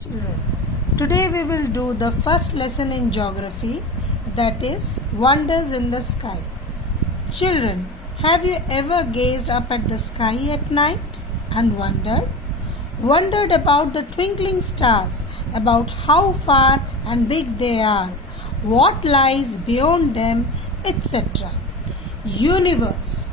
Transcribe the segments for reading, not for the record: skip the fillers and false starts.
Children, today we will do the first lesson in geography, that is wonders in the sky. Children, have you ever gazed up at the sky at night and wondered about the twinkling stars, about how far and big they are, what lies beyond them, etc. Universe.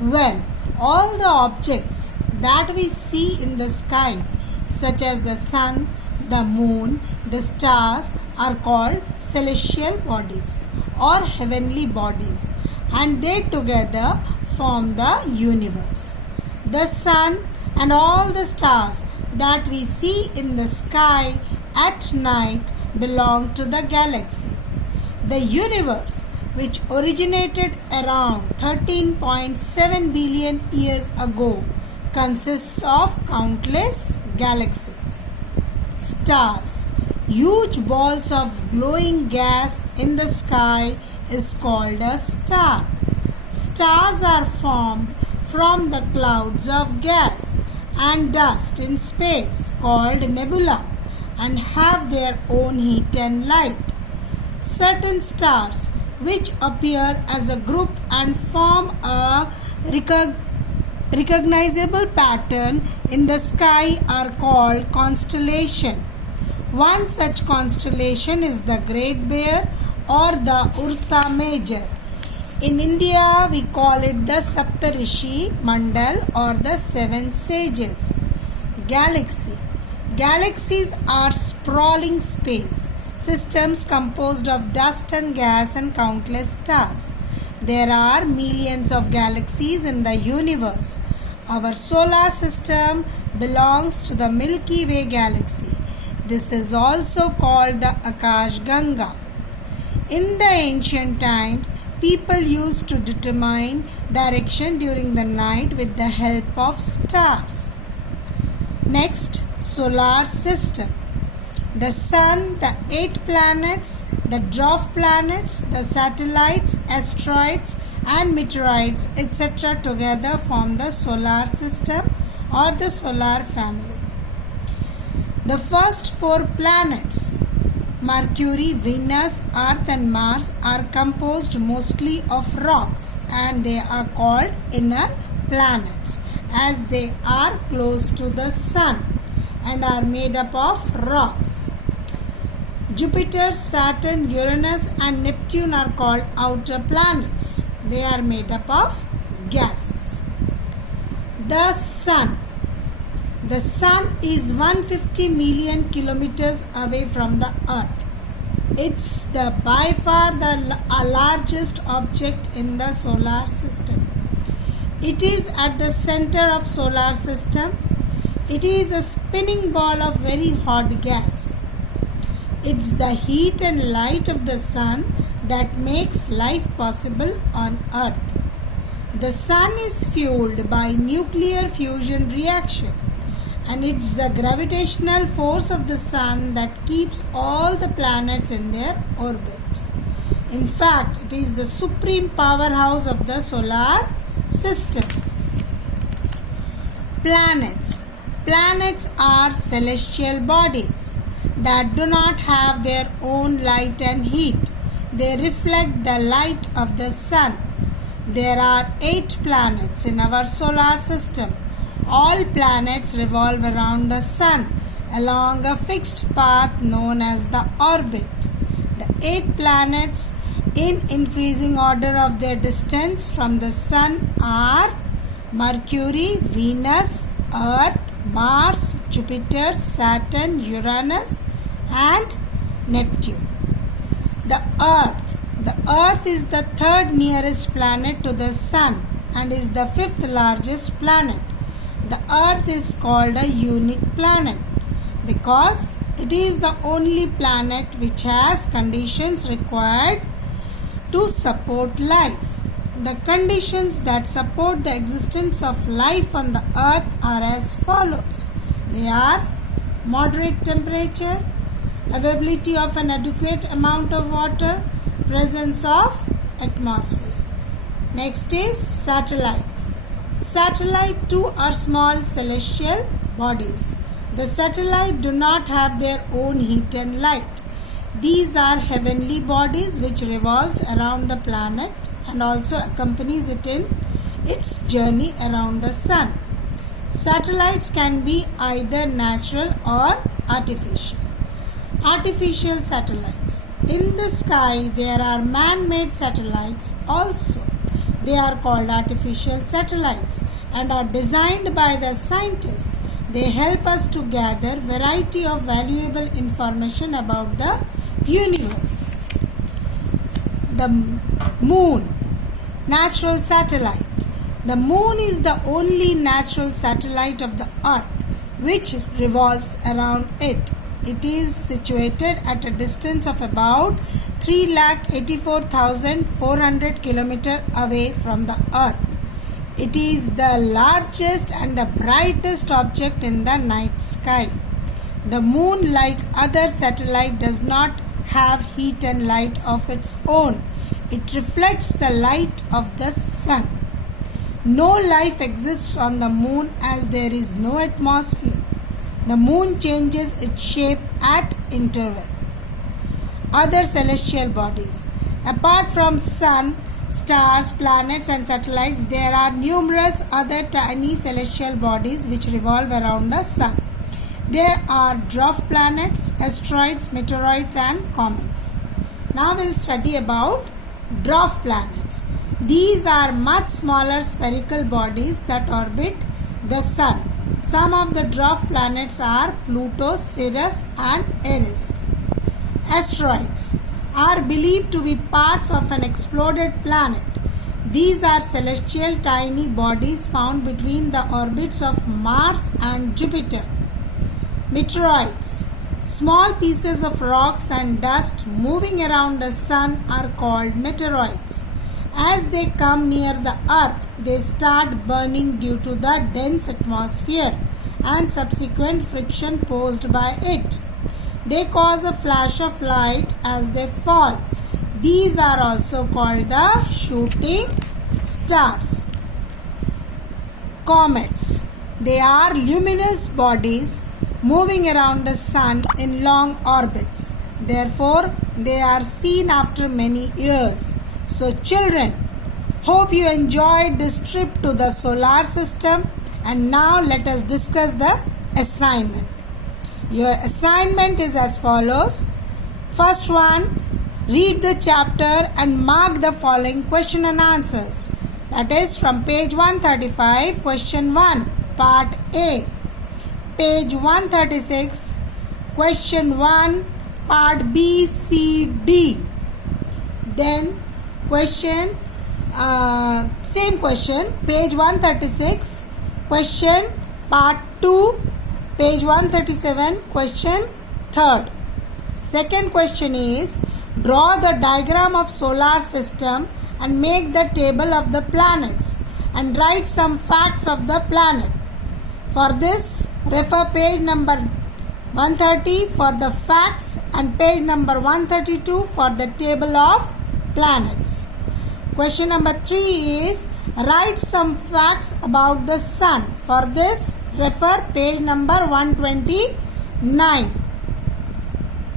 Well, all the objects that we see in the sky, such as the sun, the moon, the stars, are called celestial bodies or heavenly bodies, and they together form the universe. The sun and all the stars that we see in the sky at night belong to the galaxy. The universe, which originated around 13.7 billion years ago, consists of countless galaxies. Stars, huge balls of glowing gas in the sky, is called a star. Stars are formed from the clouds of gas and dust in space called nebula and have their own heat and light. Certain stars, which appear as a group and form a recognizable pattern in the sky, are called constellation. One such constellation is the Great Bear or the Ursa Major. In India, we call it the Saptarishi Mandal or the Seven Sages. Galaxy. Galaxies are sprawling space systems composed of dust and gas and countless stars. There are millions of galaxies in the universe. Our solar system belongs to the Milky Way galaxy. This is also called the Akash Ganga. In the ancient times, people used to determine direction during the night with the help of stars. Next, solar system. The sun, the 8 planets, the dwarf planets, the satellites, asteroids and meteorites, etc. together form the solar system or the solar family. The first 4 planets, Mercury, Venus, Earth and Mars, are composed mostly of rocks, and they are called inner planets as they are close to the sun and are made up of rocks. Jupiter, Saturn, Uranus and Neptune are called outer planets. They are made up of gases. The sun. The sun is 150 million kilometers away from the earth. It's by far the largest object in the solar system. It is at the center of solar system. It is a spinning ball of very hot gas. It's the heat and light of the sun that makes life possible on earth. The sun is fueled by nuclear fusion reaction, and it's the gravitational force of the sun that keeps all the planets in their orbit. In fact, it is the supreme powerhouse of the solar system. Planets. Planets are celestial bodies that do not have their own light and heat. They reflect the light of the sun. There are 8 planets in our solar system. All planets revolve around the sun along a fixed path known as the orbit. The 8 planets, in increasing order of their distance from the sun, are Mercury, Venus, Earth, Mars, Jupiter, Saturn, Uranus and Neptune. The Earth is the 3rd nearest planet to the sun and is the 5th largest planet. The Earth is called a unique planet because it is the only planet which has conditions required to support life. The conditions that support the existence of life on the earth are as follows. They are moderate temperature, availability of an adequate amount of water, presence of atmosphere. Next is satellites. Satellites too are small celestial bodies. The satellites do not have their own heat and light. These are heavenly bodies which revolves around the planet and also accompanies it in its journey around the sun. Satellites can be either natural or artificial. Artificial satellites. In the sky there are man-made satellites also. They are called artificial satellites and are designed by the scientists. They help us to gather variety of valuable information about the universe. The moon, natural satellite. The moon is the only natural satellite of the earth which revolves around it. It is situated at a distance of about 384,400 km away from the earth. It is the largest and the brightest object in the night sky. The moon, like other satellites, does not have heat and light of its own. It reflects the light of the sun. No life exists on the moon as there is no atmosphere. The moon changes its shape at intervals. Other celestial bodies. Apart from sun, stars, planets and satellites, there are numerous other tiny celestial bodies which revolve around the sun. There are dwarf planets, asteroids, meteoroids and comets. Now we'll study about dwarf planets. These are much smaller spherical bodies that orbit the sun. Some of the dwarf planets are Pluto, Ceres and Eris. Asteroids are believed to be parts of an exploded planet. These are celestial tiny bodies found between the orbits of Mars and Jupiter. Meteoroids, small pieces of rocks and dust moving around the sun, are called meteoroids. As they come near the earth, they start burning due to the dense atmosphere and subsequent friction posed by it. They cause a flash of light as they fall. These are also called the shooting stars. Comets. They are luminous bodies moving around the sun in long orbits. Therefore, they are seen after many years. So children, hope you enjoyed this trip to the solar system, and now let us discuss the assignment. Your assignment is as follows. First one, read the chapter and mark the following question and answers. That is from page 135, question 1, part A. Page 136, question 1, part B, C, D. Then same question, page 136, question part 2, page 137, question 3rd. Second question is, draw the diagram of solar system and make the table of the planets and write some facts of the planet. For this, refer page number 130 for the facts and page number 132 for the table of planets. Question number 3 is, write some facts about the sun. For this, refer page number 129.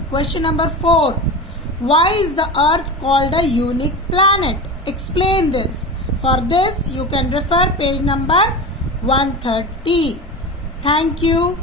Question number 4. Why is the earth called a unique planet? Explain this. For this, you can refer page number 130. Thank you.